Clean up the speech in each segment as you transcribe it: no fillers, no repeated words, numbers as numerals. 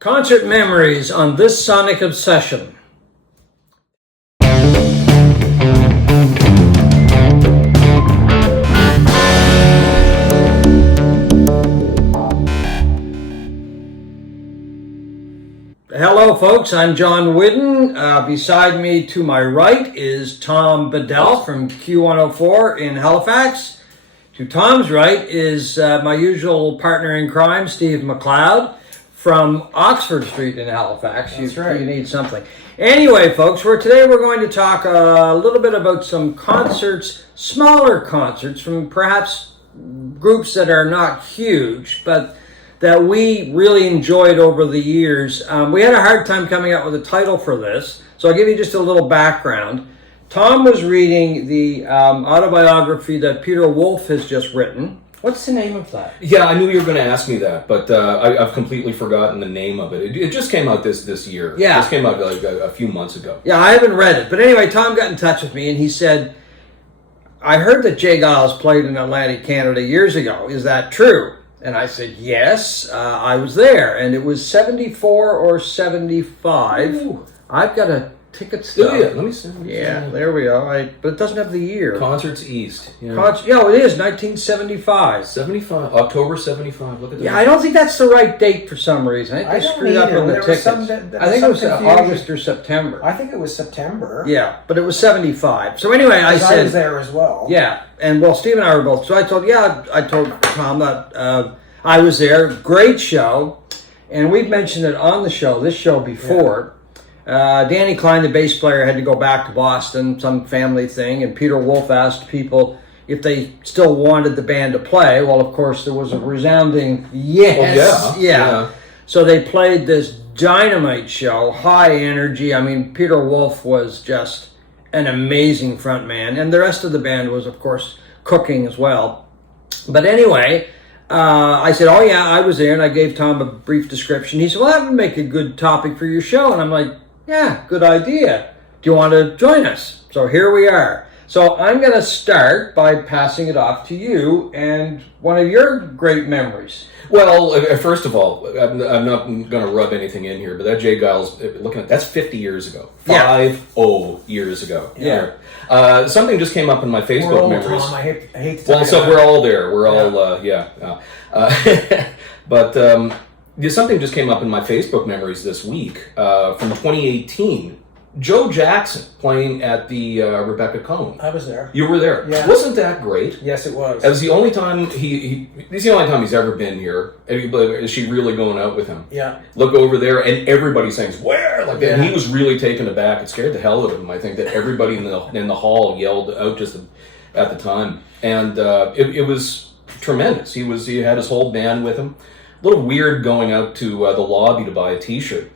Concert memories on this Sonic Obsession. Hello folks, I'm John Whidden. Beside me to my right is Tom Bedell from Q104 in Halifax. To Tom's right is my usual partner in crime, Steve McLeod from Oxford Street in Halifax. That's right. You need something. Anyway folks, today we're going to talk a little bit about some concerts, smaller concerts from perhaps groups that are not huge, but that we really enjoyed over the years. We had a hard time coming up with a title for this, so I'll give you just a little background. Tom was reading the autobiography that Peter Wolf has just written. What's the name of that? Yeah, I knew you were going to ask me that, but I've completely forgotten the name of it. It just came out this year. Yeah. It just came out like a few months ago. Yeah, I haven't read it. But anyway, Tom got in touch with me and he said, I heard that Jay Giles played in Atlantic Canada years ago. Is that true? And I said, yes, I was there. And it was 74 or 75. Ooh. I've got a ticket stub. Oh, yeah. Let me see. Yeah, there we go. But it doesn't have the year. Concerts East. Yeah. Yeah, it is 1975. 75. October 75. Look at that. Yeah, I don't think that's the right date for some reason. I think they screwed up on the tickets. I think it was August or September. I think it was September. Yeah, but it was 75. So anyway, I said... I was there as well. Yeah, and well, Steve and I were both. So I told Tom that I was there. Great show. And we've mentioned it on the show, this show before. Yeah. Danny Klein, the bass player, had to go back to Boston, some family thing. And Peter Wolf asked people if they still wanted the band to play. Well, of course, there was a resounding yes. Oh, yeah. So they played this dynamite show, high energy. I mean, Peter Wolf was just an amazing front man. And the rest of the band was, of course, cooking as well. But anyway, I said, oh yeah, I was there. And I gave Tom a brief description. He said, well, that would make a good topic for your show. And I'm like, yeah, good idea. Do you want to join us? So here we are. So I'm going to start by passing it off to you and one of your great memories. Well, first of all, I'm not going to rub anything in here, but that Jay Giles, looking at that's 50 years ago. 50 years ago. Yeah. Something just came up in my Facebook memories. Tom. I hate to Well, tell so you we're all there. We're all, but something just came up in my Facebook memories this week from 2018. Joe Jackson playing at the Rebecca Cohn. I was there. You were there. Yeah. Wasn't that great? Yes, it was. It was the only time he's the only time he's ever been here. Is she really going out with him? Yeah. Look over there, and everybody saying, "Where?" Like that. And he was really taken aback. It scared the hell out of him. I think that everybody in the hall yelled out just at the time, and it was tremendous. He had his whole band with him. A little weird going out to the lobby to buy a T-shirt.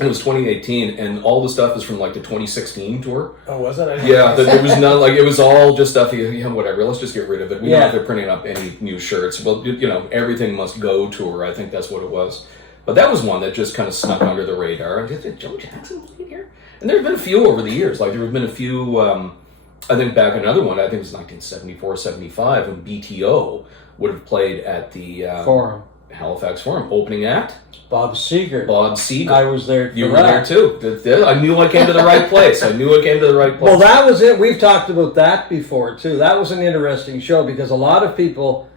It was 2018, and all the stuff is from like the 2016 tour. Oh, was it? Yeah, there was none. Like it was all just stuff. Yeah, whatever. Let's just get rid of it. We don't have to printing up any new shirts. Well, everything must go tour. I think that's what it was. But that was one that just kind of snuck under the radar. Did Joe Jackson play here? And there have been a few over the years. Like there have been a few. I think back another one. I think it was 1974, 75, when BTO would have played at the Forum. Halifax Forum opening act. Bob Seger. I was there. You were there too. I knew I came to the right place. Well, that was it. We've talked about that before too. That was an interesting show because a lot of people,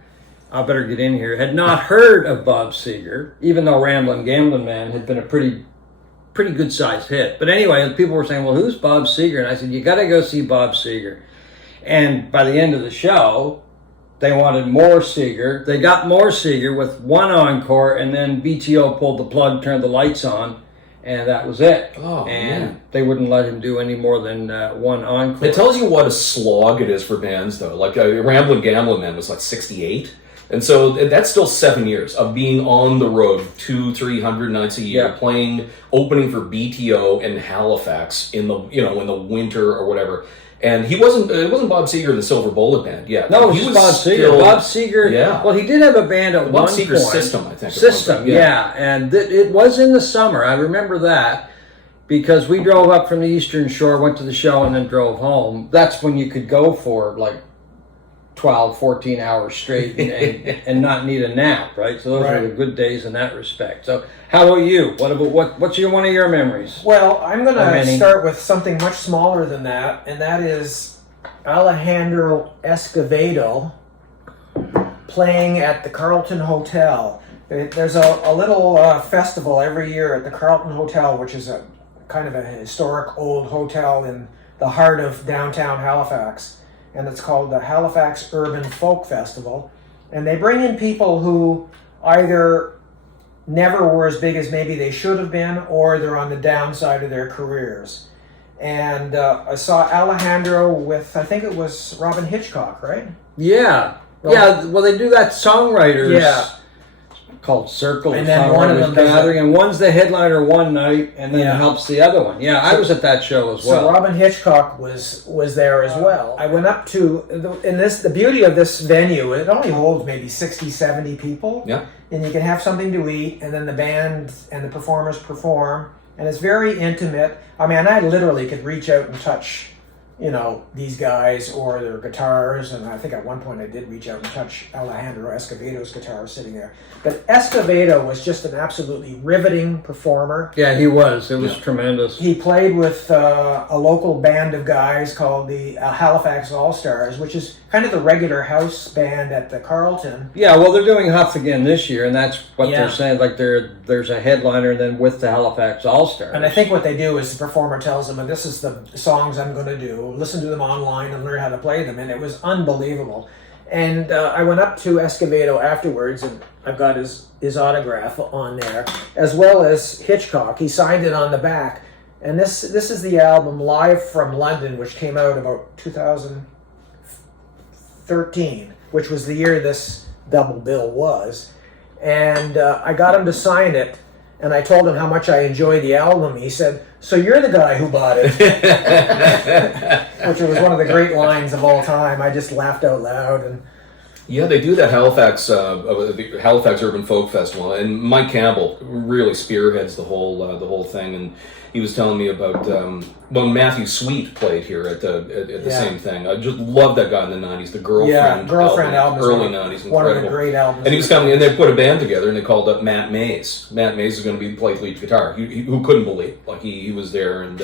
I better get in here, had not heard of Bob Seger, even though Ramblin' Gamblin' Man had been a pretty good sized hit. But anyway, people were saying, well, who's Bob Seger? And I said, you got to go see Bob Seger. And by the end of the show, they wanted more Seger. They got more Seger with one encore, and then BTO pulled the plug, turned the lights on, and that was it. Oh, and man. They wouldn't let him do any more than one encore. It tells you what a slog it is for bands, though. Like Ramblin' Gamblin' Man was like 68. And so that's still 7 years of being on the road 200-300 nights a year, playing, opening for BTO in Halifax in the winter or whatever. And it wasn't Bob Seger and the Silver Bullet Band yet. No, he was Bob Seger. Bob Seger, well, he did have a band at one point. Bob Seger's System, I think. System, yeah. And it was in the summer. I remember that because we drove up from the Eastern Shore, went to the show, and then drove home. That's when you could go for like 12, 14 hours straight and not need a nap, right? So those are Right. the good days in that respect. So how about you? What's one of your memories? Well, I'm going How to many? start with something much smaller than that, and that is Alejandro Escovado playing at the Carlton Hotel. There's a little festival every year at the Carlton Hotel, which is a kind of a historic old hotel in the heart of downtown Halifax. And it's called the Halifax Urban Folk Festival. And they bring in people who either never were as big as maybe they should have been, or they're on the downside of their careers. And I saw Alejandro with, I think it was Robyn Hitchcock, right? Yeah. Yeah, well, they do that songwriters Yeah. called Circle And of then one of Songwriters them does Gathering, and one's the headliner one night, and then Yeah. helps the other one. Yeah, I was at that show as well. So Robyn Hitchcock was there as well. I went up to, the beauty of this venue, it only holds maybe 60, 70 people. Yeah. And you can have something to eat, and then the band and the performers perform, and it's very intimate. I mean, I literally could reach out and touch, these guys or their guitars, and I think at one point I did reach out and touch Alejandro Escovado's guitar sitting there. But Escovado was just an absolutely riveting performer. Yeah, he was. It was tremendous. He played with a local band of guys called the Halifax All-Stars, which is kind of the regular house band at the Carlton. Yeah, well, they're doing Huff again this year, and that's what Yeah. they're saying. Like, there's a headliner, and then with the Halifax All-Stars. And I think what they do is the performer tells them, this is the songs I'm going to do. Listen to them online and learn how to play them. And it was unbelievable. And I went up to Escovado afterwards, and I've got his autograph on there, as well as Hitchcock. He signed it on the back. And this is the album Live from London, which came out about 2013, which was the year this double bill was. And I got him to sign it, and I told him how much I enjoyed the album. He said, "So you're the guy who bought it," which was one of the great lines of all time. I just laughed out loud. And Yeah, they do that the Halifax Urban Folk Festival, and Mike Campbell really spearheads the whole thing. And he was telling me about when Matthew Sweet played here at the same thing. I just loved that guy in the '90s. The Girlfriend album, early '90s, incredible. One of the great albums. And he was coming, and they put a band together, and they called up Matt Mays. Matt Mays is going to play lead guitar. Who couldn't believe? Like he was there, and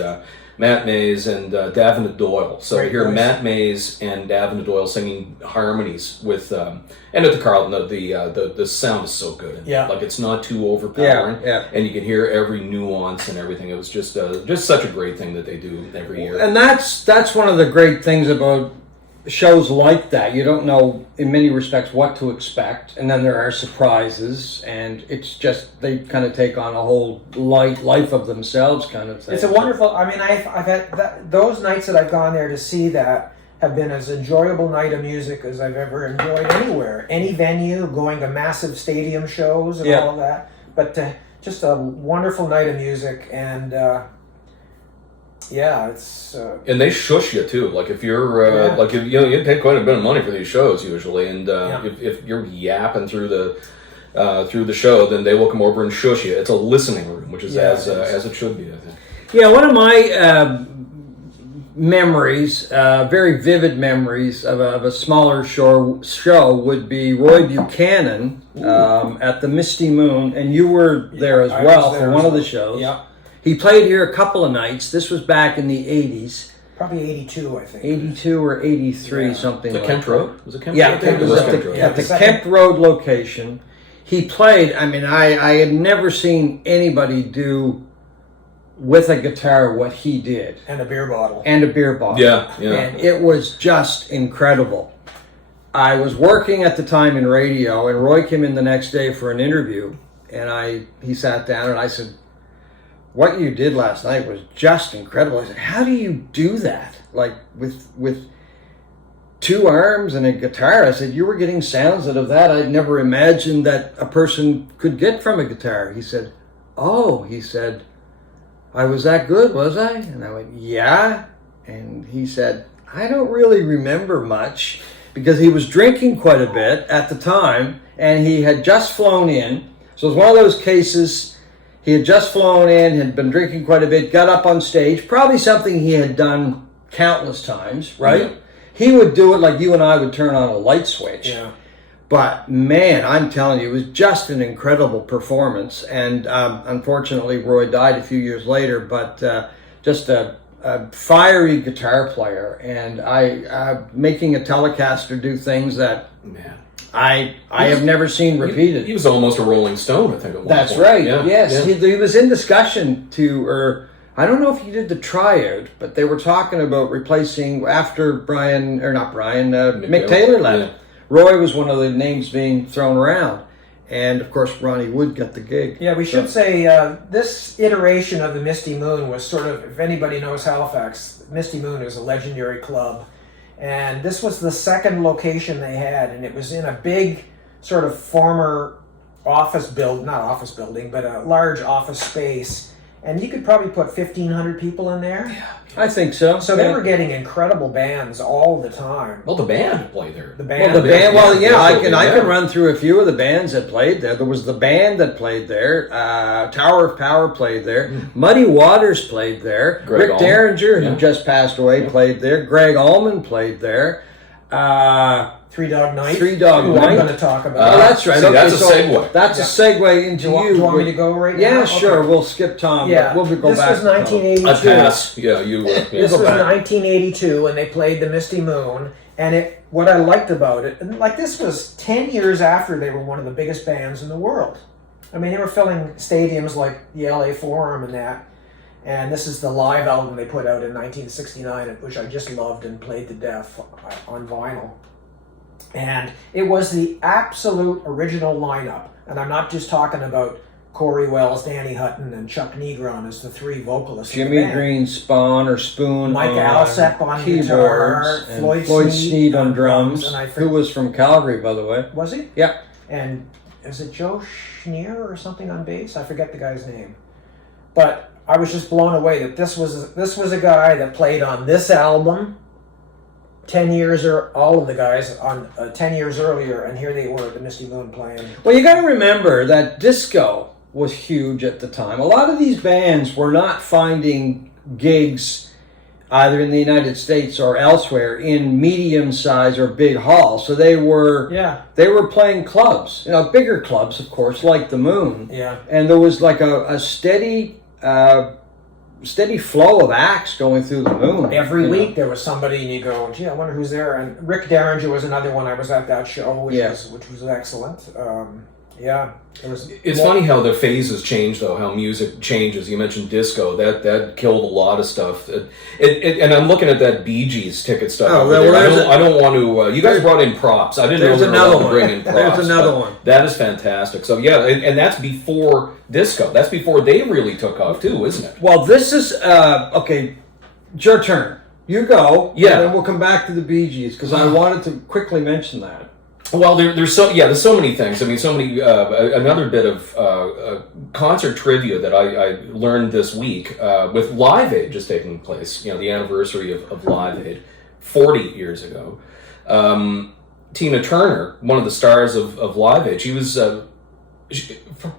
Matt Mays and Davina Doyle. So Great you hear voice. Matt Mays and Davina Doyle singing harmonies with, and at the Carlton, the sound is so good. Yeah. Like it's not too overpowering. Yeah. And you can hear every nuance and everything. It was just such a great thing that they do every year. And that's one of the great things about shows like that. You don't know, in many respects, what to expect, and then there are surprises, and it's just they kind of take on a whole life of themselves, kind of thing. It's a wonderful. I mean, I've had those nights that I've gone there to see that have been as enjoyable night of music as I've ever enjoyed anywhere, any venue, going to massive stadium shows and all of that. But just a wonderful night of music, and it's. And they shush you too. Like if you're you pay quite a bit of money for these shows usually, and if you're yapping through the show, then they will come over and shush you. It's a listening room, which is as it should be, I think. Yeah, one of my memories, very vivid memories of a smaller show would be Roy Buchanan at the Misty Moon, and you were there as well for one of the shows. Yeah. He played here a couple of nights. This was back in the 80s. Probably 82, I think. 82 or 83, something like Kemp that. Road? Was it Kemp Yeah, Road? it was at Kemp Road. the Kemp Road location. He played, I mean, I had never seen anybody do with a guitar what he did. And a beer bottle. And a beer bottle. Yeah. And it was just incredible. I was working at the time in radio, and Roy came in the next day for an interview, and he sat down, and I said, "What you did last night was just incredible." I said, "How do you do that? Like with two arms and a guitar?" I said, "You were getting sounds out of that I'd never imagined that a person could get from a guitar." He said, "Oh," he said, "I was that good, was I?" And I went, "Yeah." And he said, "I don't really remember much," because he was drinking quite a bit at the time, and he had just flown in. So it was one of those cases. He had just flown in, had been drinking quite a bit, got up on stage, probably something he had done countless times, right? he would do it like you and I would turn on a light switch. Yeah. But man, I'm telling you, it was just an incredible performance. And unfortunately, Roy died a few years later. But just a fiery guitar player, and making a Telecaster do things that I have never seen repeated. He was almost a Rolling Stone, I think. At one That's point. right. Yeah. Yes, Yeah. he was in discussion or I don't know if he did the tryout, but they were talking about replacing after Mick Taylor left. Yeah. Roy was one of the names being thrown around, and of course Ronnie Wood got the gig. Yeah, we should say this iteration of the Misty Moon was sort of, if anybody knows Halifax, Misty Moon is a legendary club, and this was the second location they had, and it was in a big sort of former not office building, but a large office space, and you could probably put 1,500 people in there. Yeah. I think so. So they were getting incredible bands all the time. Well, the band played there. I can run through a few of the bands that played there. There was the band that played there. Tower of Power played there. Muddy Waters played there. Greg Rick Allman. Derringer, who just passed away, played there. Greg Allman played there. Three Dog Night. Three Dog who Night. I'm going to talk about. Oh, that's right. See, that's a segue. That's a segue into Do you want me to go right now? Yeah, sure. Okay. We'll skip Tom. Yeah, But we'll go this back. was to Tom. 1982. I pass. Yeah, you. This was 1982, and they played the Misty Moon. And what I liked about it, and like this was 10 years after they were one of the biggest bands in the world. I mean, they were filling stadiums like the LA Forum and that. And this is the live album they put out in 1969, which I just loved and played to death on vinyl. And it was the absolute original lineup. And I'm not just talking about Corey Wells, Danny Hutton, and Chuck Negron as the three vocalists. Jimmy Green, Spoon Mike Alsep on keyboards, guitar, and Floyd Sneed on drums, and who was from Calgary, by the way. Was he? Yeah. And is it Joe Schneer or something on bass? I forget the guy's name. But I was just blown away that this was a guy that played on this album 10 years, or all of the guys on 10 years earlier, and here they were at the Misty Moon playing. Well, you got to remember that disco was huge at the time. A lot of these bands were not finding gigs either in the United States or elsewhere in medium-sized or big halls. So they were playing clubs, bigger clubs, of course, like the Moon. Yeah. And there was like a steady flow of acts going through the Moon. Every week there was somebody, and you go, gee, I wonder who's there. And Rick Derringer was another one. I was at that show, which was excellent. It's funny how the phases change, though. How music changes. You mentioned disco. That killed a lot of stuff. And I'm looking at that Bee Gees ticket stuff. I don't want to. You guys brought in props. I didn't know they were allowed to bring in props. There's another one. That is fantastic. So yeah, and that's before disco. That's before they really took off too, isn't it? Well, this is okay. It's your turn. You go. Yeah. And then we'll come back to the Bee Gees because I wanted to quickly mention that. Well, there's so many things. I mean, so many. Another bit of concert trivia that I learned this week with Live Aid just taking place. The anniversary of Live Aid, 40 years ago. Tina Turner, one of the stars of Live Aid, she was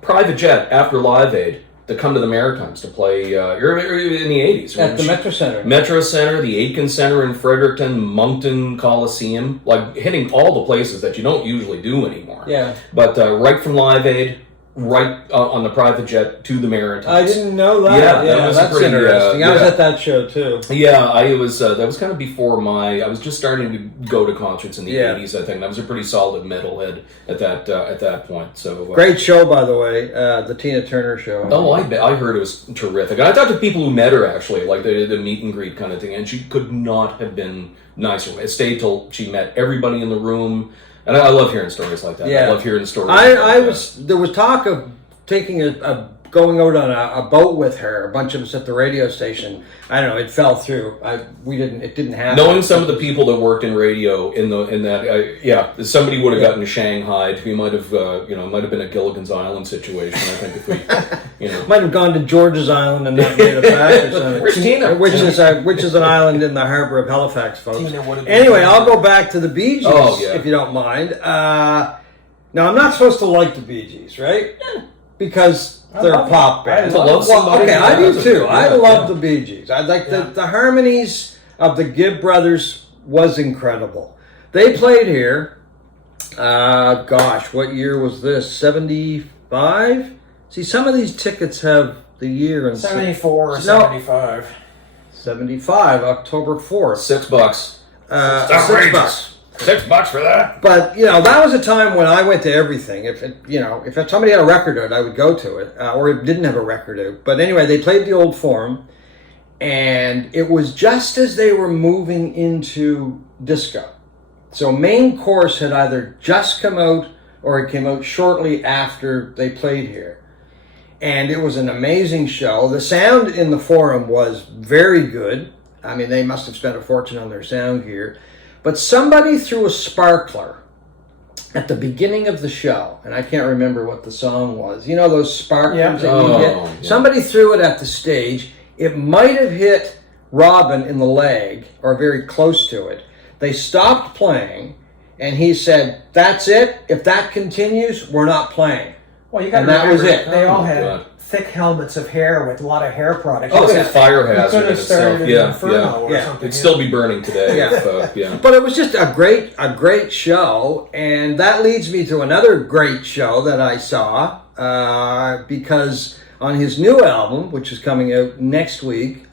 private jet after Live Aid to come to the Maritimes to play in the 80s. At the Metro Center. Metro Center, the Aitken Center in Fredericton, Moncton Coliseum, like hitting all the places that you don't usually do anymore. Yeah. But right from Live Aid, right on the private jet to the Maritimes. I didn't know that. Yeah, was that's pretty interesting. I was at that show too. Yeah, I was. That was kind of before I was just starting to go to concerts in the 80s. I think I was a pretty solid metalhead at that point. So great show, by the way, the Tina Turner show. Oh, I heard it was terrific. And I talked to people who met her actually, like the meet and greet kind of thing, and she could not have been nicer. I stayed till she met everybody in the room. And I love hearing stories like that. Yeah. I love hearing stories. There was talk of taking going out on a boat with her. A bunch of us at the radio station. I don't know. It fell through. It didn't happen. Knowing some of the people that worked in radio somebody would have gotten to Shanghai. We might have, might have been a Gilligan's Island situation. I think if we, might have gone to George's Island and not made it back or something. Where's Tina? Which is an island in the harbor of Halifax, folks. Tina Anyway, I'll go back to the Bee Gees if you don't mind. Now, I'm not supposed to like the Bee Gees, right? Because they're a pop band. I do too. I love the Bee Gees. I like the harmonies of the Gibb brothers was incredible. They played here. Gosh, what year was this? 75? See, some of these tickets have the year and 74 or 75. 75, October 4th. $6. $6. $6 for that. But that was a time when I went to everything. If somebody had a record out, I would go to it, or it didn't have a record out. But anyway, they played the Old Forum, and it was just as they were moving into disco. So Main Course had either just come out or it came out shortly after they played here. And it was an amazing show. The sound in the Forum was very good. I mean, they must have spent a fortune on their sound gear. But somebody threw a sparkler at the beginning of the show, and I can't remember what the song was. You know those sparklers that you get? Yeah. Somebody threw it at the stage. It might have hit Robyn in the leg, or very close to it. They stopped playing, and he said, "That's it. If that continues, we're not playing." Well, you got to remember, that was it. They all had thick helmets of hair with a lot of hair products. Oh, it's a fire hazard in itself. Or something. It'd still be burning today. But it was just a great show, and that leads me to another great show that I saw because on his new album, which is coming out next week,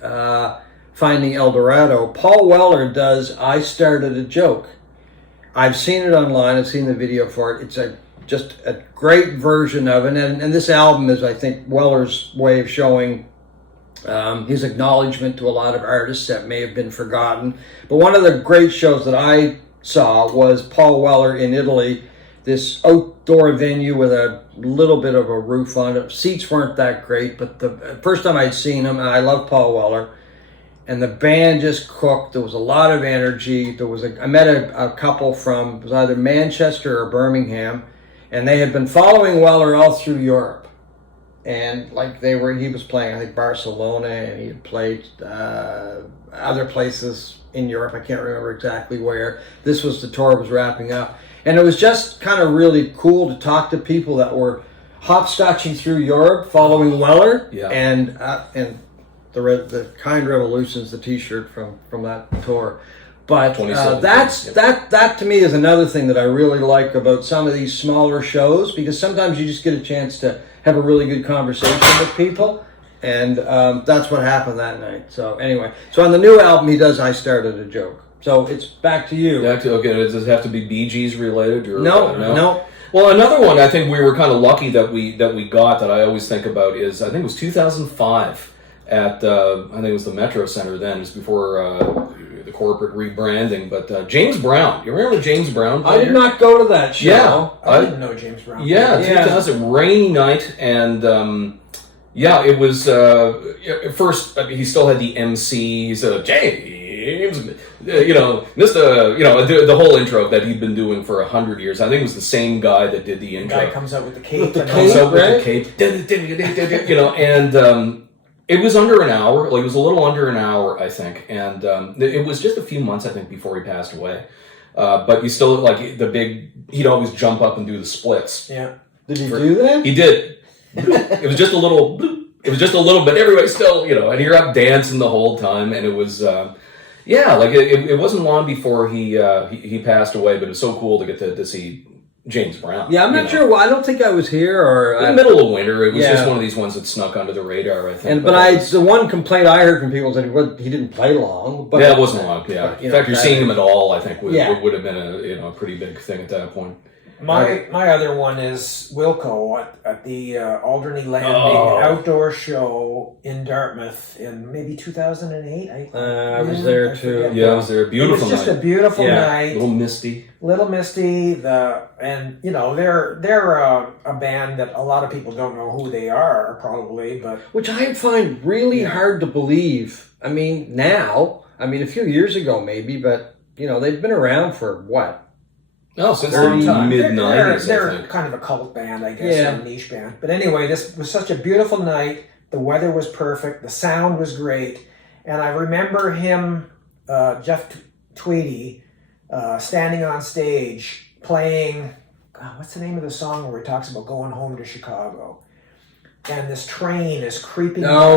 Finding El Dorado, Paul Weller does "I Started a Joke." I've seen it online. I've seen the video for it. It's just a great version of it, and this album is, I think, Weller's way of showing his acknowledgement to a lot of artists that may have been forgotten. But one of the great shows that I saw was Paul Weller in Italy, this outdoor venue with a little bit of a roof on it. Seats weren't that great, but the first time I'd seen him, and I love Paul Weller, and the band just cooked. There was a lot of energy. I met a couple from, it was either Manchester or Birmingham, and they had been following Weller all through Europe. And he was playing, I think, Barcelona, and he had played other places in Europe. I can't remember exactly where. The tour was wrapping up. And it was just kind of really cool to talk to people that were hopscotching through Europe following Weller. Yeah. And the Kind Revolution's the T-shirt from that tour. But that to me is another thing that I really like about some of these smaller shows, because sometimes you just get a chance to have a really good conversation with people, and that's what happened that night. So anyway, on the new album he does "I Started a Joke." So it's back to you. Okay, does it have to be Bee Gees related? Or, No. Well, another one I think we were kind of lucky that we got, that I always think about, is I think it was 2005 at I think it was the Metro Center then. It was before the corporate rebranding, but James Brown. You remember James Brown? I did not go to that show. Yeah, I didn't know James Brown. Yeah, 2000, rainy night, and it was at first. I mean, he still had the MC. He said, "James, Mr. The whole intro that he'd been doing for 100 years. I think it was the same guy that did the intro. The guy comes out with the cape. And it was under an hour. It was a little under an hour, I think, and it was just a few months, I think, before he passed away. But you still he'd always jump up and do the splits. Yeah. Did he do that? He did. It was just a little. It was just a little bit. Everybody still, and you're up dancing the whole time, and it was. It wasn't long before he passed away, but it was so cool to get to see James Brown. Yeah, I'm not sure. Well, I don't think I was here or in the middle of winter. It was just one of these ones that snuck under the radar, I think. The one complaint I heard from people was that he didn't play long. But it wasn't long. Yeah, in fact, you're seeing him at all, I think, would have been a pretty big thing at that point. My other one is Wilco at the Alderney Landing outdoor show in Dartmouth in maybe 2008. I was there too. I was there. Beautiful night. It was just a beautiful night. A little misty. They're a band that a lot of people don't know who they are, probably, but which I find really hard to believe. I mean, a few years ago maybe, but they've been around for what? No, since the mid-90s. They're kind of a cult band, I guess, or a niche band. But anyway, this was such a beautiful night. The weather was perfect. The sound was great. And I remember him, Jeff Tweedy, standing on stage playing, what's the name of the song where he talks about going home to Chicago? And this train is creeping by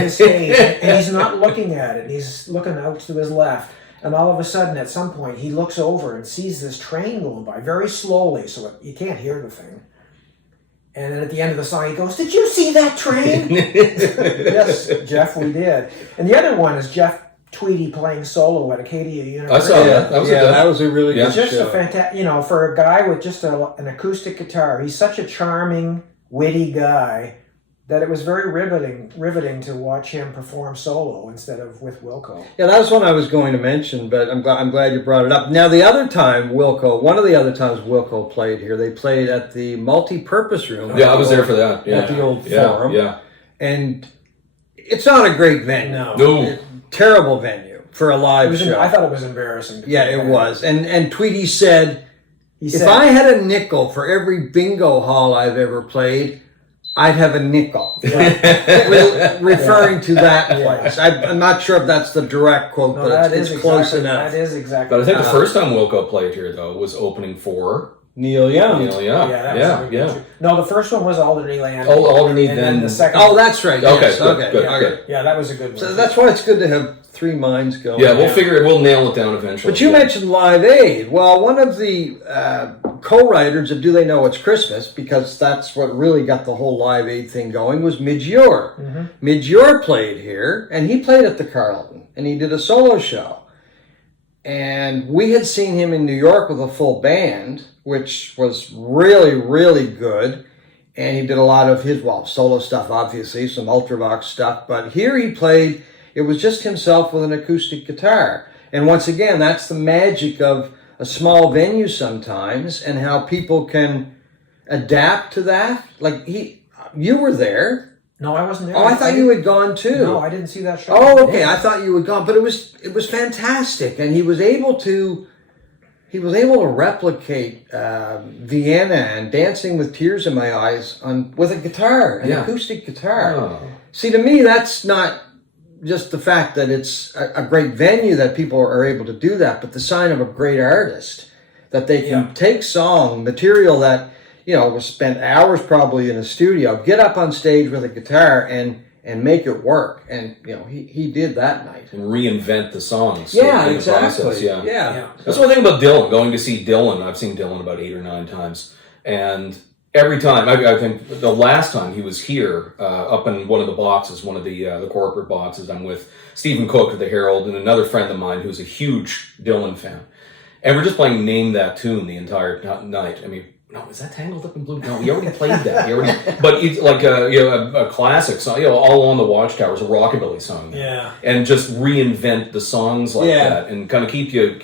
the stage, and he's not looking at it. He's looking out to his left. And all of a sudden, at some point, he looks over and sees this train going by very slowly, so you can't hear the thing. And then at the end of the song, he goes, "Did you see that train?" Yes, Jeff, we did. And the other one is Jeff Tweedy playing solo at Acadia University. I saw that. That was a really good Just show. a fantastic, for a guy with just an acoustic guitar, he's such a charming, witty guy that it was very riveting to watch him perform solo instead of with Wilco. Yeah, that was one I was going to mention, but I'm glad you brought it up. Now, one of the other times Wilco played here, they played at the multi-purpose room. Yeah, I was there for that. Yeah. At the old Forum. Yeah. And it's not a great venue. No. Terrible venue for a live show. I thought it was embarrassing. Yeah, it was. And Tweedy said, if I had a nickel for every bingo hall I've ever played, I'd have a nickel. Referring to that place. I'm not sure if that's the direct quote, but it's close enough. That is exactly. But I think the first time Wilco played here, though, was opening for Neil Young. Yeah. No, the first one was Alderney Land. Alderney, then the second. Oh, that's right. Okay, yes. good. Yeah, that was a good one. So that's why it's good to have three minds going. Yeah, we'll nail it down eventually. But you mentioned Live Aid. Well, one of the co-writers of Do They Know It's Christmas, because that's what really got the whole Live Aid thing going, was Midge Ure. Mm-hmm. Midge Ure played here, and he played at the Carlton, and he did a solo show. And we had seen him in New York with a full band, which was really, really good. And he did a lot of his, solo stuff, obviously, some Ultravox stuff. But here he played, it was just himself with an acoustic guitar. And once again, that's the magic of a small venue sometimes and how people can adapt to that. Like, you were there. No, I wasn't there. Oh, I thought you had gone too. No, I didn't see that show. Oh, okay. I thought you had gone, but it was fantastic, and he was able to replicate Vienna and Dancing with Tears in My Eyes with a guitar, an acoustic guitar. Oh. See, to me, that's not just the fact that it's a great venue that people are able to do that, but the sign of a great artist that they can take song material that was spent hours probably in a studio, get up on stage with a guitar and make it work. And he did that night. And reinvent the songs. Yeah, in the exactly. process, Yeah. That's one thing about Dylan. Going to see Dylan, I've seen Dylan about 8 or 9 times, and every time, I think the last time he was here, up in one of the boxes, one of the corporate boxes, I'm with Stephen Cook of the Herald and another friend of mine who's a huge Dylan fan, and we're just playing Name That Tune the entire night. I mean, no, is that Tangled Up in Blue? No, we already played that. But it's like a classic song, All Along the Watchtower is a rockabilly song. Yeah. And just reinvent the songs like that and kind of keep you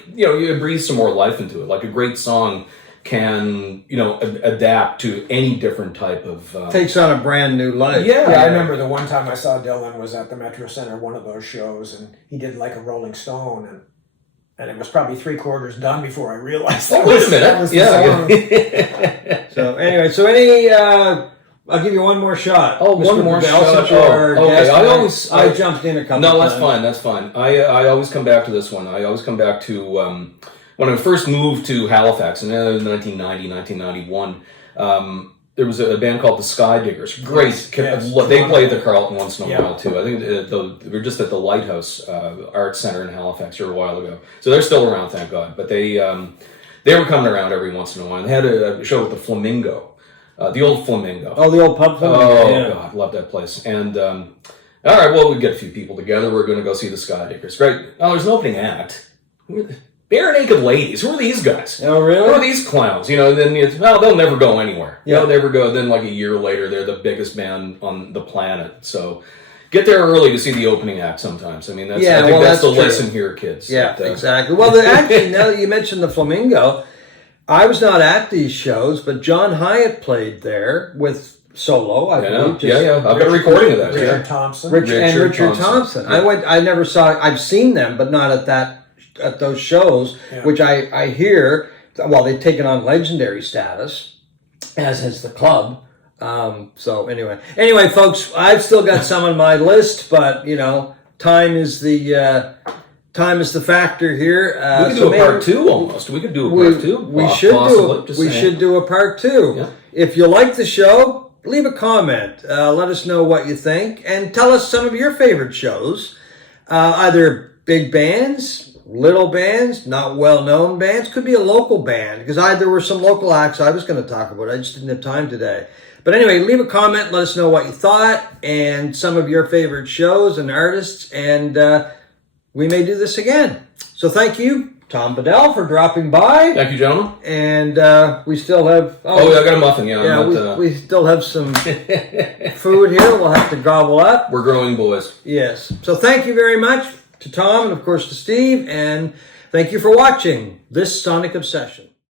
breathe some more life into it. Like a great song can, adapt to any different type of... Takes on a brand new life. Yeah, I remember the one time I saw Dylan was at the Metro Center, one of those shows, and he did like a Rolling Stone, and it was probably 3/4 done before I realized that wait a minute. that was the song. So anyway, I'll give you one more shot. Oh, Mr. one more Bedell, shot. since I jumped in a couple No, times. that's fine. I always come back to this one. I always come back to when I first moved to Halifax in 1990, 1991. There was a band called the Sky Diggers. Great. Yes. They played the Carlton once in a while, too. I think we were just at the Lighthouse Arts Center in Halifax here a while ago. So they're still around, thank God. But they were coming around every once in a while. They had a show at the Flamingo, the old Flamingo. Oh, the old pub Flamingo. Oh, God, love that place. And, all right, well, we get a few people together. We're going to go see the Sky Diggers. Great. Oh, there's an opening act. Bare Naked Ladies. Who are these guys? Oh, really? Who are these clowns? Then they'll never go anywhere. They'll never go. Then like a year later, they're the biggest band on the planet. So get there early to see the opening act sometimes. I mean, I think that's the lesson here, kids. Yeah, exactly. Well, actually, now that you mentioned the Flamingo, I was not at these shows, but John Hyatt played there with solo, I believe. I've got a recording of that. Richard Thompson. Richard Thompson. Yeah. I never saw. I've seen them, but not at those shows, which I hear. Well, they've taken on legendary status, as has the club. So anyway, folks, I've still got some on my list, but time is the factor here. We could do a part 2 almost. We could do a part 2. We should do a part 2. Yeah. If you like the show, leave a comment. Let us know what you think, and tell us some of your favorite shows, either big bands, little bands, not well-known bands. Could be a local band, because there were some local acts I was going to talk about. I just didn't have time today. But anyway, leave a comment. Let us know what you thought and some of your favorite shows and artists. And we may do this again. So thank you, Tom Bedell, for dropping by. Thank you, gentlemen. And we still have... Oh, I got a muffin, yeah. Yeah, we still have some food here we'll have to gobble up. We're growing boys. Yes. So thank you very much to Tom and, of course, to Steve. And thank you for watching this Sonic Obsession.